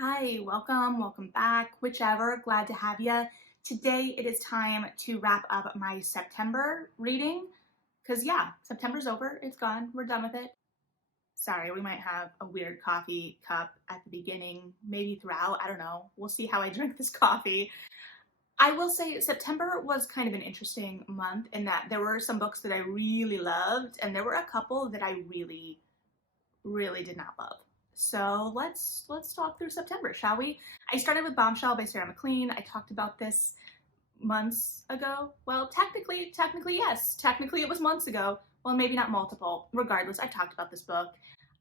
Hi, welcome back, whichever, glad to have you. Today it is time to wrap up my September reading, because yeah, September's over, it's gone, we're done with it. Sorry, we might have a weird coffee cup at the beginning, maybe throughout, I don't know. We'll see how I drink this coffee. I will say September was kind of an interesting month in that there were some books that I really loved, and there were a couple that I really did not love. So let's talk through September, shall we? I started with Bombshell by Sarah McLean. I talked about this months ago. Well, technically yes. Technically it was months ago. Well, maybe not multiple. Regardless, I talked about this book.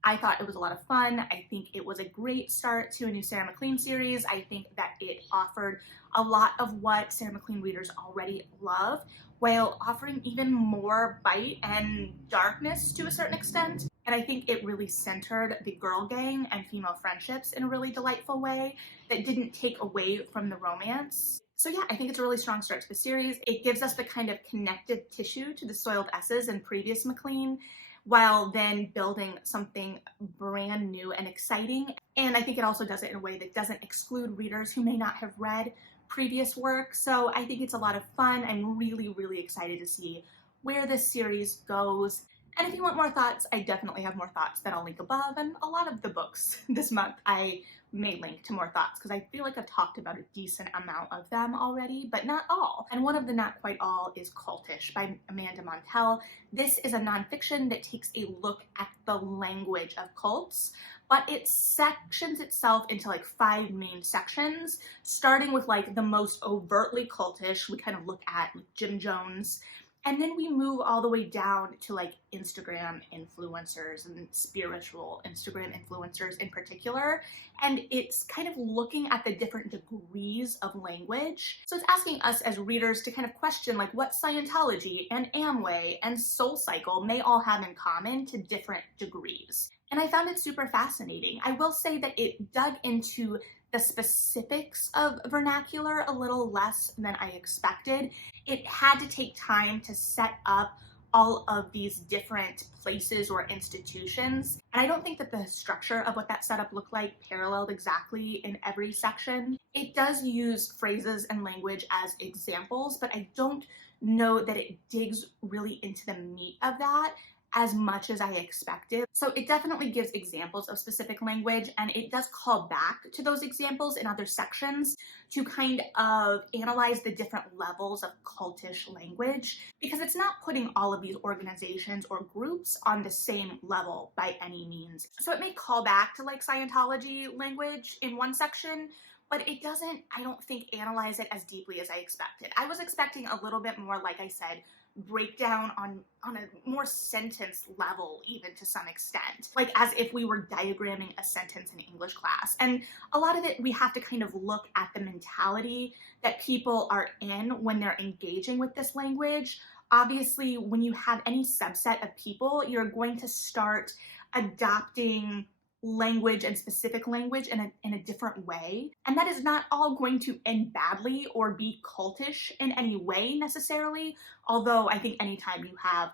I thought it was a lot of fun. I think it was a great start to a new Sarah McLean series. I think that it offered a lot of what Sarah McLean readers already love, while offering even more bite and darkness to a certain extent. And I think it really centered the girl gang and female friendships in a really delightful way that didn't take away from the romance. So yeah, I think it's a really strong start to the series. It gives us the kind of connective tissue to the soiled S's in previous McLean, while then building something brand new and exciting. And I think it also does it in a way that doesn't exclude readers who may not have read previous work. So I think it's a lot of fun. I'm really excited to see where this series goes. And if you want more thoughts, I definitely have more thoughts that I'll link above, and a lot of the books this month I may link to more thoughts because I feel like I've talked about a decent amount of them already, but not all. And one of the not quite all is Cultish by Amanda Montell. This is a nonfiction that takes a look at the language of cults, but it sections itself into like 5 main sections, starting with like the most overtly cultish. We kind of look at Jim Jones, and then we move all the way down to like Instagram influencers and spiritual Instagram influencers in particular. And it's kind of looking at the different degrees of language. So it's asking us as readers to kind of question like what Scientology and Amway and SoulCycle may all have in common to different degrees. And I found it super fascinating. I will say that it dug into the specifics of vernacular a little less than I expected. It had to take time to set up all of these different places or institutions. And I don't think that the structure of what that setup looked like paralleled exactly in every section. It does use phrases and language as examples, but I don't know that it digs really into the meat of that as much as I expected. So it definitely gives examples of specific language, and it does call back to those examples in other sections to kind of analyze the different levels of cultish language, because it's not putting all of these organizations or groups on the same level by any means. So it may call back to like Scientology language in one section, but it doesn't, I don't think, analyze it as deeply as I expected. I was expecting a little bit more, like I said, breakdown on a more sentence level, even to some extent, like as if we were diagramming a sentence in English class. And a lot of it, we have to kind of look at the mentality that people are in when they're engaging with this language. Obviously, when you have any subset of people, you're going to start adopting language and specific language in a different way. And that is not all going to end badly or be cultish in any way necessarily. Although I think anytime you have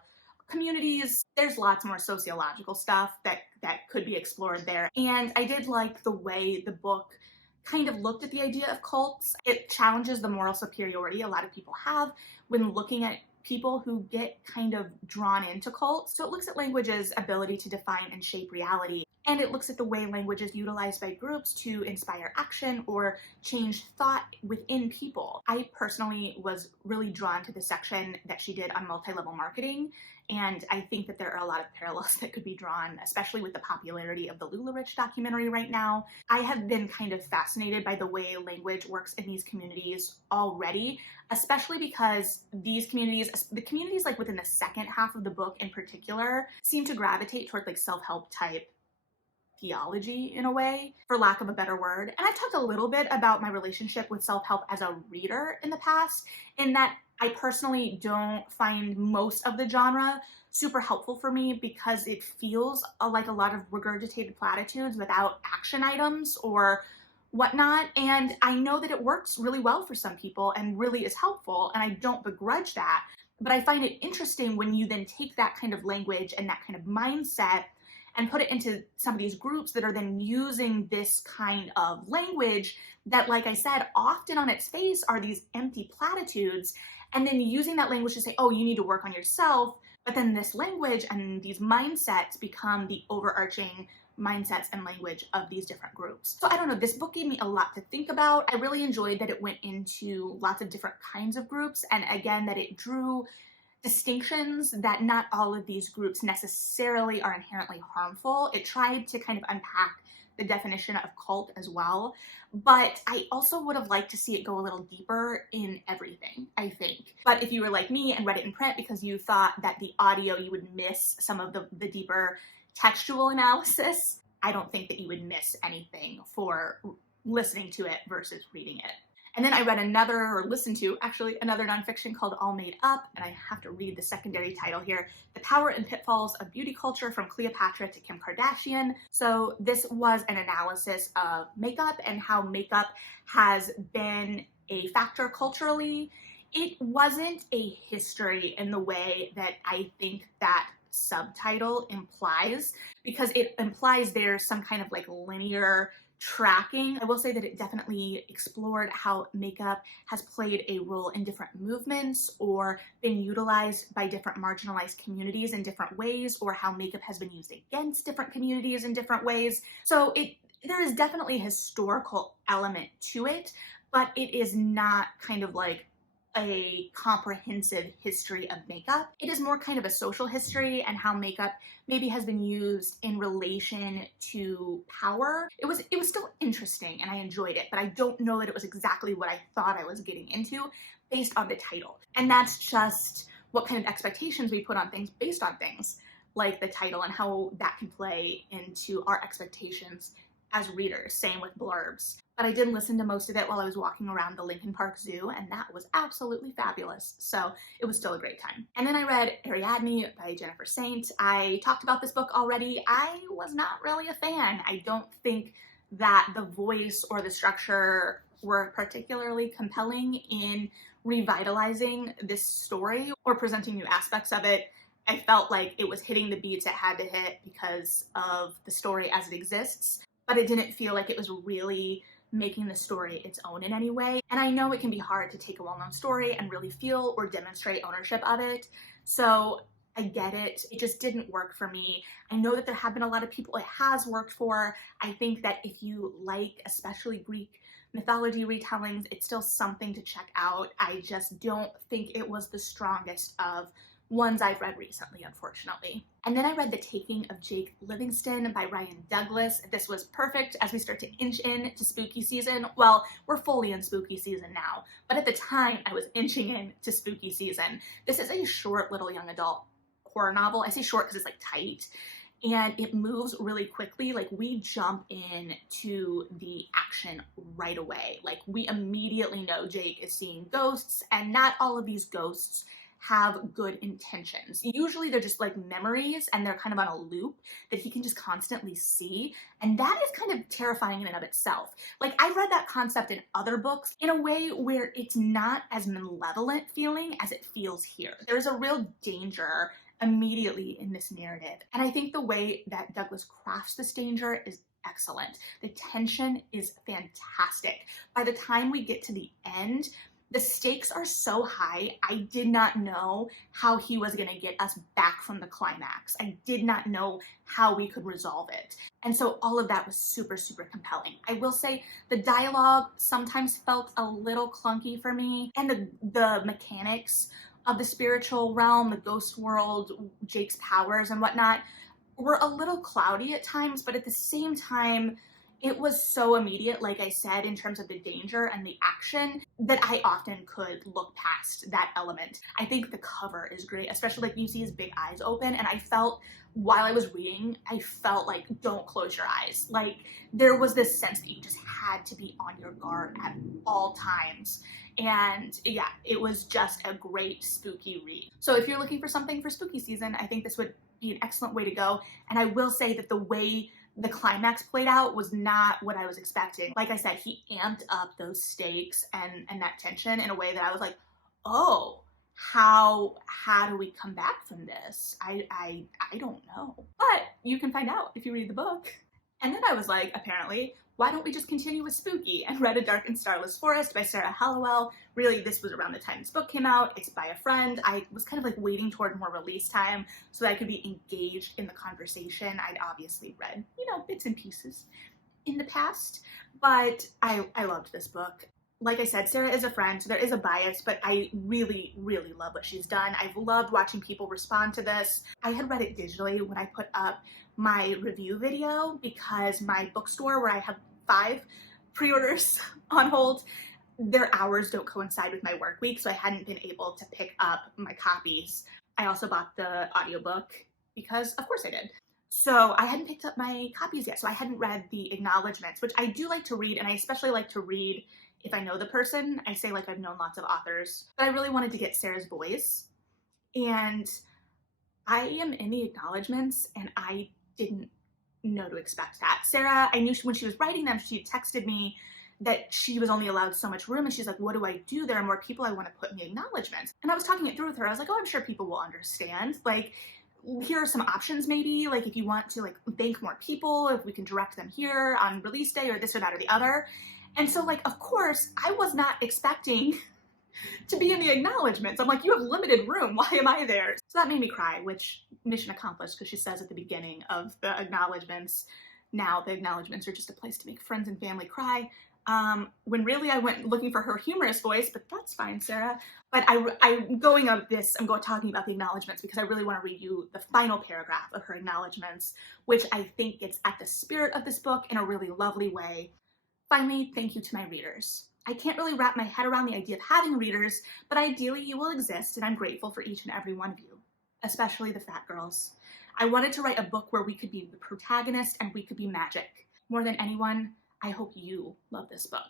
communities, there's lots more sociological stuff that could be explored there. And I did like the way the book kind of looked at the idea of cults. It challenges the moral superiority a lot of people have when looking at people who get kind of drawn into cults. So it looks at language's ability to define and shape reality. And it looks at the way language is utilized by groups to inspire action or change thought within people. I personally was really drawn to the section that she did on multi-level marketing. And I think that there are a lot of parallels that could be drawn, especially with the popularity of the LuLaRich documentary right now. I have been kind of fascinated by the way language works in these communities already, especially because these communities, the communities like within the second half of the book in particular, seem to gravitate toward like self-help type theology in a way, for lack of a better word. And I've talked a little bit about my relationship with self-help as a reader in the past, in that I personally don't find most of the genre super helpful for me because it feels like a lot of regurgitated platitudes without action items or whatnot. And I know that it works really well for some people and really is helpful, and I don't begrudge that. But I find it interesting when you then take that kind of language and that kind of mindset and put it into some of these groups that are then using this kind of language that, like I said, often on its face are these empty platitudes, and then using that language to say, oh, you need to work on yourself. But then this language and these mindsets become the overarching mindsets and language of these different groups. So I don't know, this book gave me a lot to think about. I really enjoyed that it went into lots of different kinds of groups, and again, that it drew distinctions that not all of these groups necessarily are inherently harmful. It tried to kind of unpack the definition of cult as well, but I also would have liked to see it go a little deeper in everything, I think. But if you were like me and read it in print because you thought that the audio, you would miss some of the deeper textual analysis, I don't think that you would miss anything for listening to it versus reading it. And then I read listened to another nonfiction called All Made Up, and I have to read the secondary title here, The Power and Pitfalls of Beauty Culture from Cleopatra to Kim Kardashian. So this was an analysis of makeup and how makeup has been a factor culturally. It wasn't a history in the way that I think that subtitle implies, because it implies there's some kind of like linear tracking. I will say that it definitely explored how makeup has played a role in different movements or been utilized by different marginalized communities in different ways, or how makeup has been used against different communities in different ways. So there is definitely a historical element to it, but it is not kind of like a comprehensive history of makeup. It is more kind of a social history and how makeup maybe has been used in relation to power. It was still interesting and I enjoyed it, but I don't know that it was exactly what I thought I was getting into based on the title. And that's just what kind of expectations we put on things based on things like the title and how that can play into our expectations as readers. Same with blurbs. But I did listen to most of it while I was walking around the Lincoln Park Zoo, and that was absolutely fabulous. So it was still a great time. And then I read Ariadne by Jennifer Saint. I talked about this book already. I was not really a fan. I don't think that the voice or the structure were particularly compelling in revitalizing this story or presenting new aspects of it. I felt like it was hitting the beats it had to hit because of the story as it exists, but it didn't feel like it was really making the story its own in any way. And I know it can be hard to take a well-known story and really feel or demonstrate ownership of it. So I get it. It just didn't work for me. I know that there have been a lot of people it has worked for. I think that if you like, especially Greek mythology retellings, it's still something to check out. I just don't think it was the strongest of ones I've read recently, unfortunately. And then I read The Taking of Jake Livingston by Ryan Douglas. This was perfect as we start to inch in to spooky season. Well, we're fully in spooky season now, but at the time I was inching in to spooky season. This is a short little young adult horror novel. I say short because it's like tight, and it moves really quickly. Like, we jump in to the action right away. Like, we immediately know Jake is seeing ghosts, and not all of these ghosts have good intentions. Usually they're just like memories and they're kind of on a loop that he can just constantly see. And that is kind of terrifying in and of itself. Like, I read that concept in other books in a way where it's not as malevolent feeling as it feels here. There's a real danger immediately in this narrative. And I think the way that Douglas crafts this danger is excellent. The tension is fantastic. By the time we get to the end, the stakes are so high. I did not know how he was going to get us back from the climax. I did not know how we could resolve it. And so all of that was super, super compelling. I will say the dialogue sometimes felt a little clunky for me, and the mechanics of the spiritual realm, the ghost world, Jake's powers and whatnot were a little cloudy at times, but at the same time, it was so immediate, like I said, in terms of the danger and the action, that I often could look past that element. I think the cover is great, especially like you see his big eyes open, and I felt, while I was reading, I felt like, don't close your eyes. Like, there was this sense that you just had to be on your guard at all times. And yeah, it was just a great spooky read. So if you're looking for something for spooky season, I think this would be an excellent way to go. And I will say that the way the climax played out was not what I was expecting. Like I said, he amped up those stakes and that tension in a way that I was like, oh, how do we come back from this? I don't know. But you can find out if you read the book. And then I was like, apparently, why don't we just continue with Spooky, and read A Dark and Starless Forest by Sarah Hallowell. Really, this was around the time this book came out. It's by a friend. I was kind of like waiting toward more release time so that I could be engaged in the conversation. I'd obviously read, bits and pieces in the past, but I loved this book. Like I said, Sarah is a friend, so there is a bias, but I really, really love what she's done. I've loved watching people respond to this. I had read it digitally when I put up my review video because my bookstore, where I have 5 pre-orders on hold, their hours don't coincide with my work week, so I hadn't been able to pick up my copies. I also bought the audiobook because of course I did. So I hadn't picked up my copies yet, so I hadn't read the acknowledgments, which I do like to read, and I especially like to read if I know the person. I say like I've known lots of authors, but I really wanted to get Sarah's voice. And I am in the acknowledgments, and I didn't know to expect that. Sarah, I knew when she was writing them, she texted me that she was only allowed so much room, and she's like, what do I do? There are more people I want to put in the acknowledgments. And I was talking it through with her. I was like, oh, I'm sure people will understand. Like, here are some options maybe, like if you want to like thank more people, if we can direct them here on release day or this or that or the other. And so like, of course, I was not expecting to be in the acknowledgments. I'm like, you have limited room. Why am I there? So that made me cry, which mission accomplished, because she says at the beginning of the acknowledgments, now the acknowledgments are just a place to make friends and family cry. When really I went looking for her humorous voice, but that's fine, Sarah. But I'm talking about the acknowledgments because I really want to read you the final paragraph of her acknowledgments, which I think gets at the spirit of this book in a really lovely way. Finally, thank you to my readers. I can't really wrap my head around the idea of having readers, but ideally you will exist, and I'm grateful for each and every one of you, especially the fat girls. I wanted to write a book where we could be the protagonist and we could be magic. More than anyone, I hope you love this book.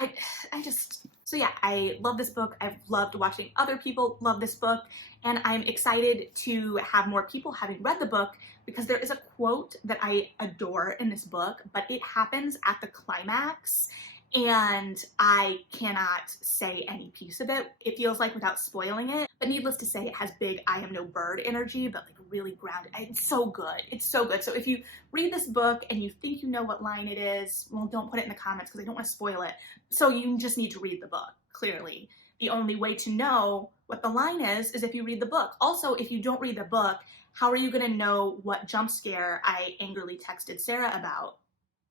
I love this book. I've loved watching other people love this book, and I'm excited to have more people having read the book because there is a quote that I adore in this book, but it happens at the climax, and I cannot say any piece of it. It feels like without spoiling it, but needless to say, it has big I am no bird energy, but like really grounded. It's so good. It's so good. So if you read this book and you think you know what line it is, well, don't put it in the comments because I don't want to spoil it. So you just need to read the book, clearly. The only way to know what the line is if you read the book. Also, if you don't read the book, how are you going to know what jump scare I angrily texted Sarah about?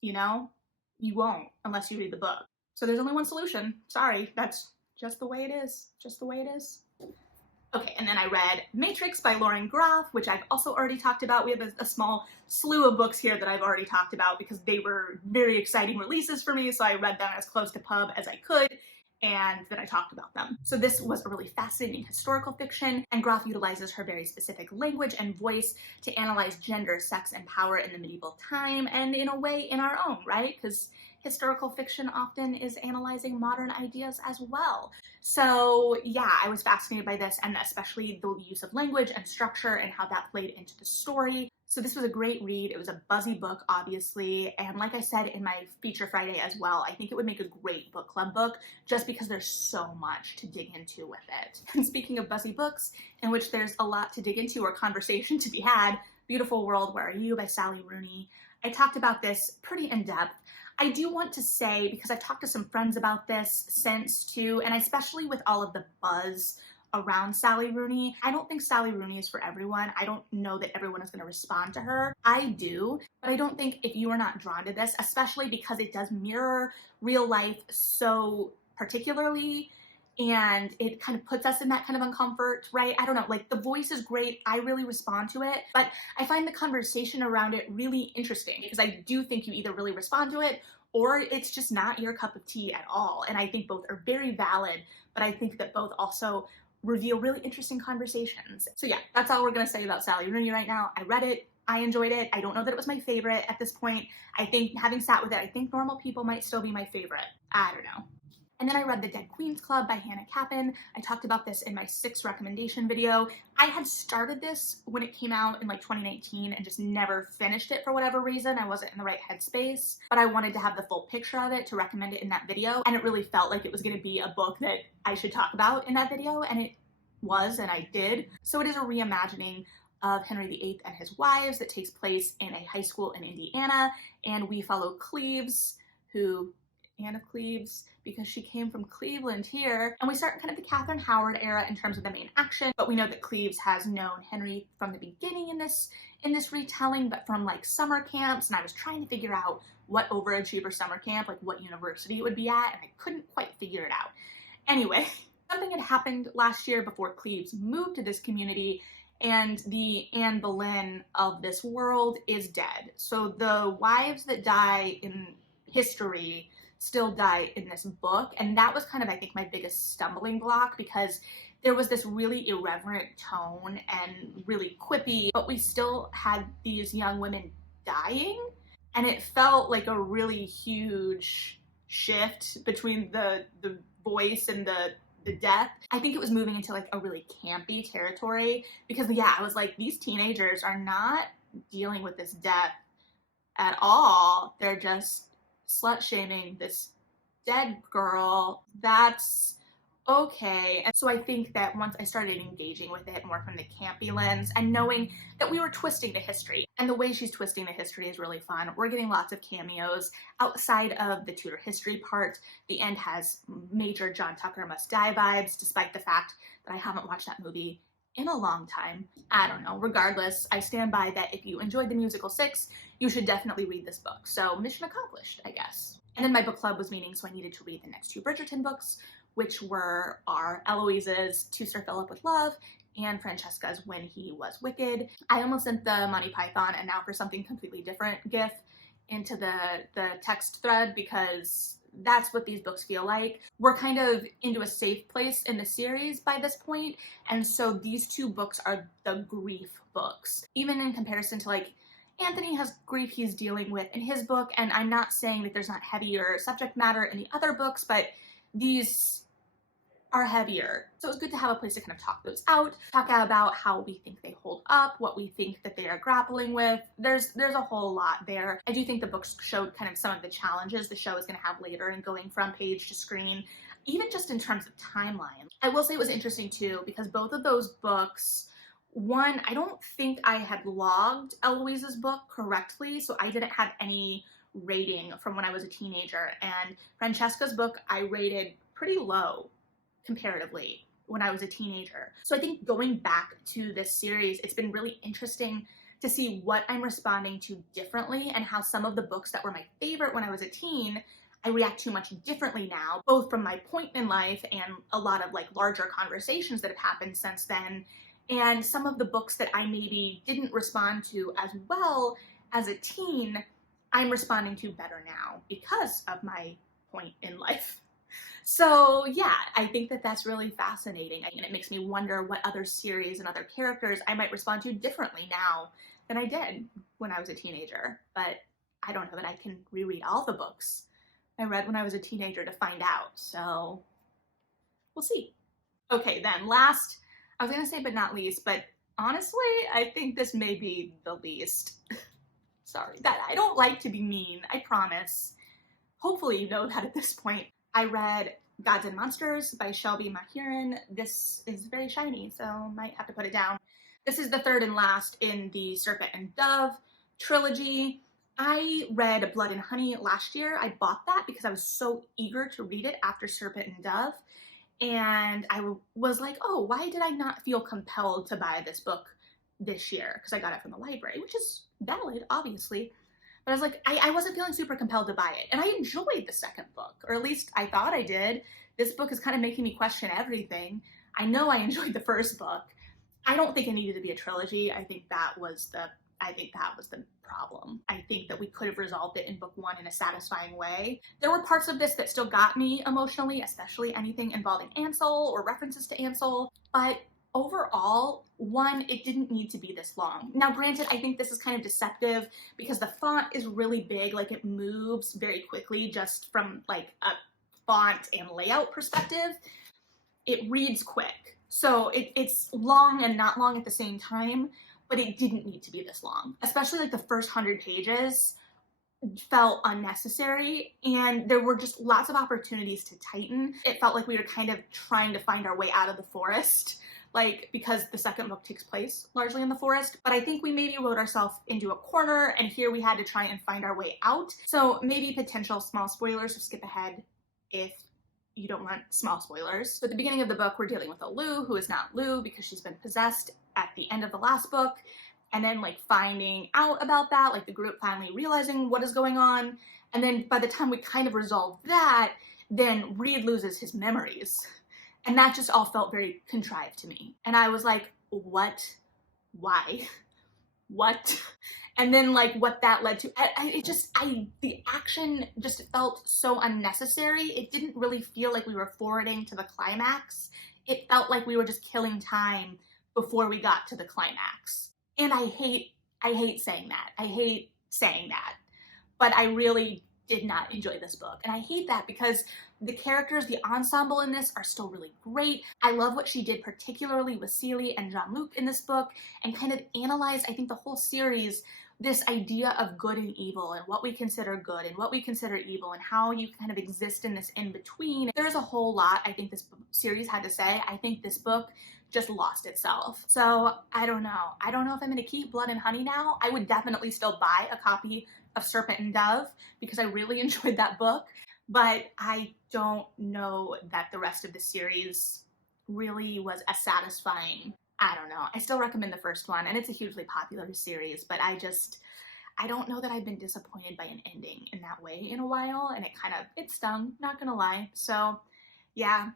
You won't unless you read the book. So there's only one solution. Sorry, that's just the way it is. Just the way it is. Okay, and then I read Matrix by Lauren Groff, which I've also already talked about. We have a small slew of books here that I've already talked about because they were very exciting releases for me, so I read them as close to pub as I could, and then I talked about them. So this was a really fascinating historical fiction, and Groff utilizes her very specific language and voice to analyze gender, sex, and power in the medieval time, and in a way in our own, right? Because historical fiction often is analyzing modern ideas as well. So yeah, I was fascinated by this, and especially the use of language and structure and how that played into the story. So this was a great read. It was a buzzy book, obviously, and like I said in my Feature Friday as well, I think it would make a great book club book just because there's so much to dig into with it. And speaking of buzzy books, in which there's a lot to dig into or conversation to be had, Beautiful World, Where Are You by Sally Rooney. I talked about this pretty in depth. I do want to say, because I've talked to some friends about this since too, and especially with all of the buzz around Sally Rooney, I don't think Sally Rooney is for everyone. I don't know that everyone is going to respond to her. I do, but I don't think if you are not drawn to this, especially because it does mirror real life so particularly, and it kind of puts us in that kind of uncomfort, right? I don't know, like the voice is great. I really respond to it, but I find the conversation around it really interesting because I do think you either really respond to it or it's just not your cup of tea at all. And I think both are very valid, but I think that both also reveal really interesting conversations. So yeah, that's all we're gonna say about Sally Rooney right now. I read it, I enjoyed it. I don't know that it was my favorite at this point. I think having sat with it, I think Normal People might still be my favorite. I don't know. And then I read The Dead Queens Club by Hannah Kaplan. I talked about this in my 6 recommendation video. I had started this when it came out in like 2019 and just never finished it for whatever reason. I wasn't in the right headspace, but I wanted to have the full picture of it to recommend it in that video. And it really felt like it was gonna be a book that I should talk about in that video, and it was, and I did. So it is a reimagining of Henry VIII and his wives that takes place in a high school in Indiana, and we follow Cleves, Anne of Cleves, because she came from Cleveland here. And we start in kind of the Catherine Howard era in terms of the main action, but we know that Cleves has known Henry from the beginning in this retelling, but from like summer camps, and I was trying to figure out what overachiever summer camp, like what university it would be at, and I couldn't quite figure it out. Anyway, something had happened last year before Cleves moved to this community, and the Anne Boleyn of this world is dead. So the wives that die in history still die in this book, and that was kind of, I think, my biggest stumbling block, because there was this really irreverent tone and really quippy, but we still had these young women dying, and it felt like a really huge shift between the voice and the death. I think it was moving into like a really campy territory, because yeah, I was like, these teenagers are not dealing with this death at all. They're just slut shaming this dead girl. That's okay. And so I think that once I started engaging with it more from the campy lens and knowing that we were twisting the history, and the way she's twisting the history is really fun. We're getting lots of cameos outside of the Tudor history part. The end has major John Tucker Must Die vibes, despite the fact that I haven't watched that movie in a long time. I don't know. Regardless, I stand by that if you enjoyed the musical 6, you should definitely read this book. So mission accomplished, I guess. And then my book club was meeting, so I needed to read the next 2 Bridgerton books, which are Eloise's To Sir Philip with Love and Francesca's When He Was Wicked. I almost sent the Monty Python and Now for Something Completely Different gif into the text thread, because that's what these books feel like. We're kind of into a safe place in the series by this point, and so these 2 books are the grief books. Even in comparison to like Anthony has grief he's dealing with in his book, and I'm not saying that there's not heavier subject matter in the other books, but these are heavier. So it's good to have a place to kind of talk those out, talk about how we think they hold up, what we think that they are grappling with. There's a whole lot there. I do think the books showed kind of some of the challenges the show is going to have later in going from page to screen, even just in terms of timeline. I will say it was interesting too, because both of those books, one, I don't think I had logged Eloise's book correctly, so I didn't have any rating from when I was a teenager, and Francesca's book I rated pretty low comparatively when I was a teenager. So I think going back to this series, it's been really interesting to see what I'm responding to differently, and how some of the books that were my favorite when I was a teen, I react to much differently now, both from my point in life and a lot of like larger conversations that have happened since then, and some of the books that I maybe didn't respond to as well as a teen, I'm responding to better now because of my point in life. So yeah, I think that that's really fascinating, and it makes me wonder what other series and other characters I might respond to differently now than I did when I was a teenager. But I don't know that I can reread all the books I read when I was a teenager to find out, so we'll see. Okay, then last, I was gonna say but not least, but honestly, I think this may be the least. Sorry, that I don't like to be mean, I promise. Hopefully you know that at this point. I read Gods and Monsters by Shelby Mahiran. This is very shiny, so might have to put it down. This is the 3rd and last in the Serpent and Dove trilogy. I read Blood and Honey last year. I bought that because I was so eager to read it after Serpent and Dove. And I was like, oh, why did I not feel compelled to buy this book this year? Because I got it from the library, which is valid, obviously. But I was like, I wasn't feeling super compelled to buy it. And I enjoyed the second book, or at least I thought I did. This book is kind of making me question everything. I know I enjoyed the first book. I don't think it needed to be a trilogy. I think that was the problem. I think that we could have resolved it in book 1 in a satisfying way. There were parts of this that still got me emotionally, especially anything involving Ansel or references to Ansel. But overall, 1, it didn't need to be this long. Now, granted, I think this is kind of deceptive because the font is really big, like it moves very quickly just from like a font and layout perspective, it reads quick. So it's long and not long at the same time, but it didn't need to be this long. Especially like the first 100 pages felt unnecessary, and there were just lots of opportunities to tighten. It felt like we were kind of trying to find our way out of the forest, like, because the second book takes place largely in the forest. But I think we maybe wrote ourselves into a corner, and here we had to try and find our way out. So maybe potential small spoilers, so skip ahead if you don't want small spoilers. So at the beginning of the book, we're dealing with a Lou who is not Lou because she's been possessed at the end of the last book. And then like finding out about that, like the group finally realizing what is going on. And then by the time we kind of resolve that, then Reed loses his memories. And that just all felt very contrived to me. And I was like, what? Why? What? And then like what that led to, the action just felt so unnecessary. It didn't really feel like we were forwarding to the climax. It felt like we were just killing time before we got to the climax. And I hate saying that. I hate saying that. But I really did not enjoy this book. And I hate that because the characters, the ensemble in this are still really great. I love what she did particularly with Celie and Jean-Luc in this book, and kind of analyzed, I think, the whole series, this idea of good and evil and what we consider good and what we consider evil and how you kind of exist in this in-between. There's a whole lot I think this series had to say. I think this book just lost itself. So I don't know. I don't know if I'm gonna keep Blood and Honey now. I would definitely still buy a copy of Serpent and Dove because I really enjoyed that book, but I don't know that the rest of the series really was as satisfying. I don't know. I still recommend the first one, and it's a hugely popular series, but I don't know that I've been disappointed by an ending in that way in a while, and it stung, not gonna lie. So yeah.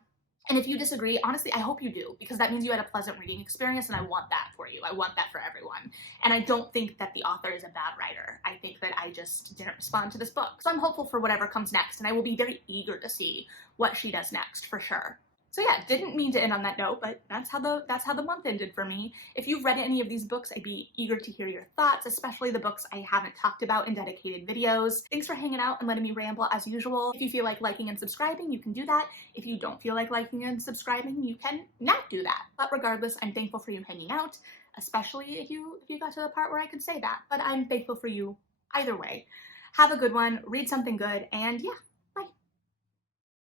And if you disagree, honestly, I hope you do, because that means you had a pleasant reading experience, and I want that for you. I want that for everyone. And I don't think that the author is a bad writer. I think that I just didn't respond to this book. So I'm hopeful for whatever comes next, and I will be very eager to see what she does next, for sure. So yeah, didn't mean to end on that note, but that's how the month ended for me. If you've read any of these books, I'd be eager to hear your thoughts, especially the books I haven't talked about in dedicated videos. Thanks for hanging out and letting me ramble as usual. If you feel like liking and subscribing, you can do that. If you don't feel like liking and subscribing, you can not do that. But regardless, I'm thankful for you hanging out, especially if you got to the part where I could say that. But I'm thankful for you either way. Have a good one, read something good, and yeah,